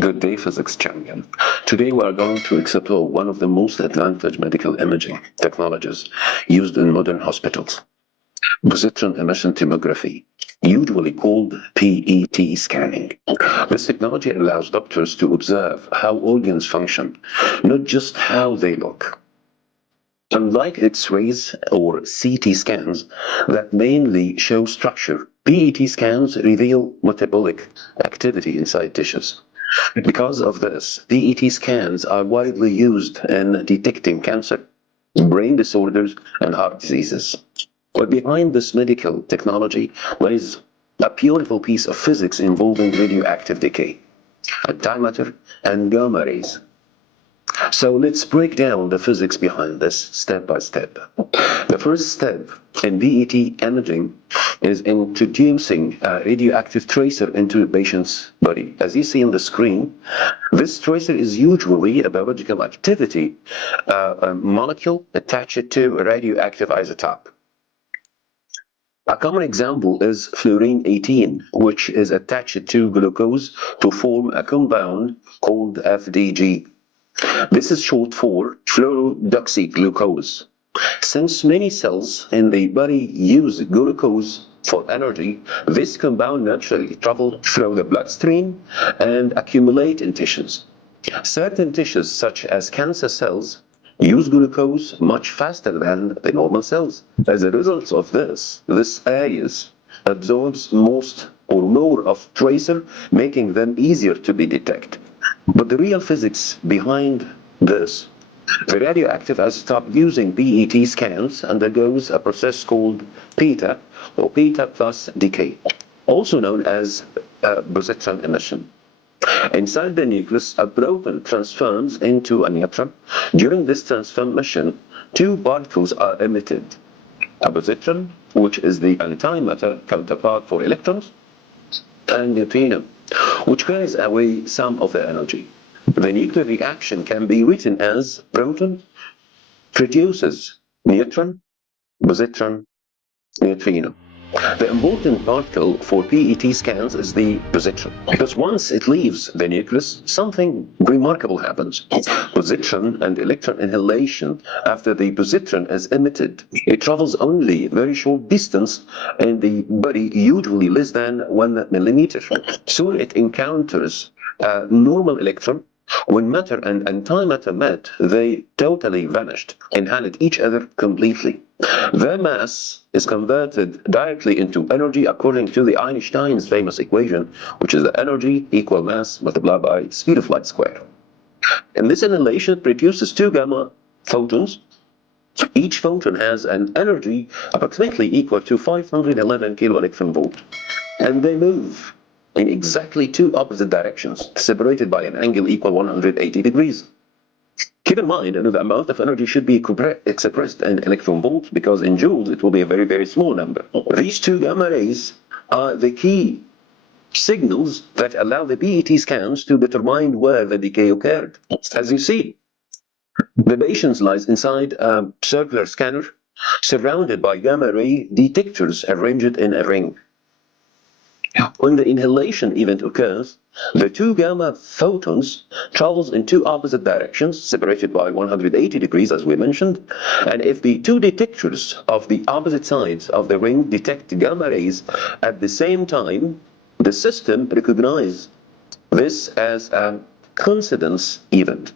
Good day, physics champion. Today we are going to explore one of the most advanced medical imaging technologies used in modern hospitals, positron emission tomography, usually called PET scanning. This technology allows doctors to observe how organs function, not just how they look. Unlike X-rays or CT scans that mainly show structure, PET scans reveal metabolic activity inside tissues. Because of this, PET scans are widely used in detecting cancer, brain disorders, and heart diseases. But behind this medical technology lies a beautiful piece of physics involving radioactive decay, antimatter, and gamma rays. So let's break down the physics behind this step by step. The first step in PET imaging is introducing a radioactive tracer into the patient's body. As you see on the screen, this tracer is usually a biological activity, a molecule attached to a radioactive isotope. A common example is fluorine 18, which is attached to glucose to form a compound called FDG. This is short for fluorodeoxyglucose. Since many cells in the body use glucose for energy, this compound naturally travels through the bloodstream and accumulate in tissues. Certain tissues, such as cancer cells, use glucose much faster than the normal cells. As a result of this areas absorbs most or more of tracer, making them easier to be detected. But the real physics behind this, the radioactive isotope using PET scans undergoes a process called beta or beta plus decay, also known as positron emission. Inside the nucleus, a proton transforms into a neutron. During this transformation, two particles are emitted. A positron, which is the antimatter counterpart for electrons, and neutrino, which carries away some of the energy. The nuclear reaction can be written as proton produces neutron, positron, neutrino. The important particle for PET scans is the positron, because once it leaves the nucleus, something remarkable happens. Positron and electron annihilation after the positron is emitted. It travels only very short distance in the body, usually less than 1 millimeter. Soon it encounters a normal electron. When matter and antimatter met, they totally vanished, inhaled each other completely. Their mass is converted directly into energy according to the Einstein's famous equation, which is the energy equal mass multiplied by speed of light squared. And this annihilation produces two gamma photons. Each photon has an energy approximately equal to 511 kiloelectron-volt, and they move in exactly two opposite directions, separated by an angle equal 180 degrees. Keep in mind, the amount of energy should be expressed in electron volts, because in joules it will be a very, very small number. These two gamma rays are the key signals that allow the PET scans to determine where the decay occurred. As you see, the patient lies inside a circular scanner surrounded by gamma ray detectors arranged in a ring. When the inhalation event occurs, the two gamma photons travels in two opposite directions, separated by 180 degrees, as we mentioned. And if the two detectors of the opposite sides of the ring detect gamma rays at the same time, the system recognizes this as a coincidence event.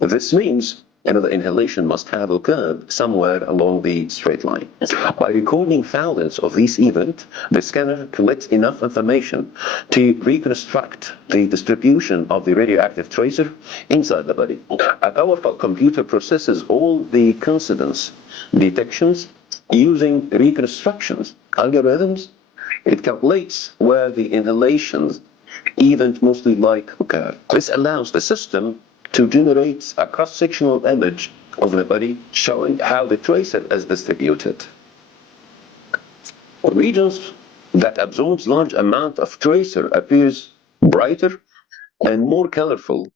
This means another inhalation must have occurred somewhere along the straight line. By recording thousands of these events, the scanner collects enough information to reconstruct the distribution of the radioactive tracer inside the body. A powerful computer processes all the coincidence detections using reconstructions algorithms. It calculates where the inhalations event mostly like occur. This allows the system to generate a cross-sectional image of the body showing how the tracer is distributed. Regions that absorbs large amount of tracer appears brighter and more colorful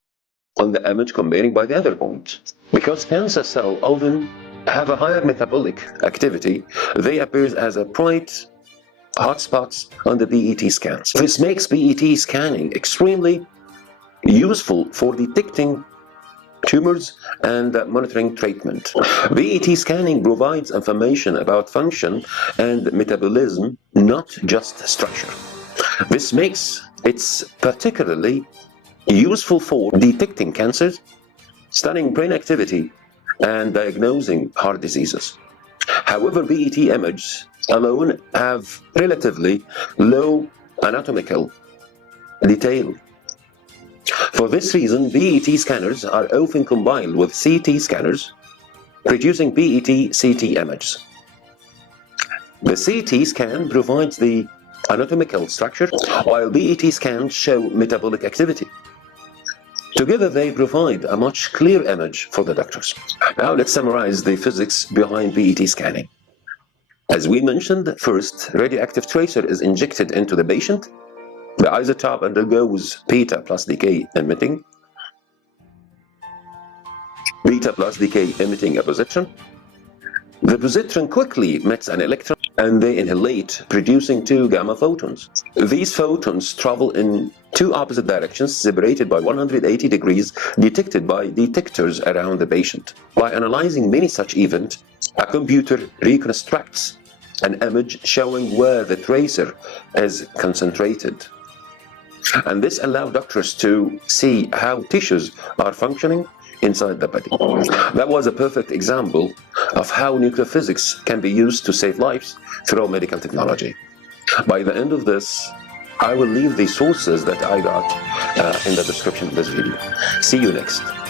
on the image comparing by the other points. Because cancer cells often have a higher metabolic activity, they appear as a bright hotspots on the PET scans. This makes PET scanning extremely useful for detecting tumors and monitoring treatment. PET scanning provides information about function and metabolism, not just structure. This makes it particularly useful for detecting cancers, studying brain activity, and diagnosing heart diseases. However, PET images alone have relatively low anatomical detail. For this reason, PET scanners are often combined with CT scanners, producing PET-CT images. The CT scan provides the anatomical structure, while PET scans show metabolic activity. Together, they provide a much clearer image for the doctors. Now, let's summarize the physics behind PET scanning. As we mentioned, first, radioactive tracer is injected into the patient. The isotope undergoes beta plus decay emitting. Beta plus decay emitting a positron. The positron quickly emits an electron and they annihilate, producing 2 gamma photons. These photons travel in 2 opposite directions, separated by 180 degrees, detected by detectors around the patient. By analyzing many such events, a computer reconstructs an image showing where the tracer is concentrated. And this allows doctors to see how tissues are functioning inside the body. That was a perfect example of how nuclear physics can be used to save lives through medical technology. By the end of this, I will leave the sources that I got in the description of this video. See you next.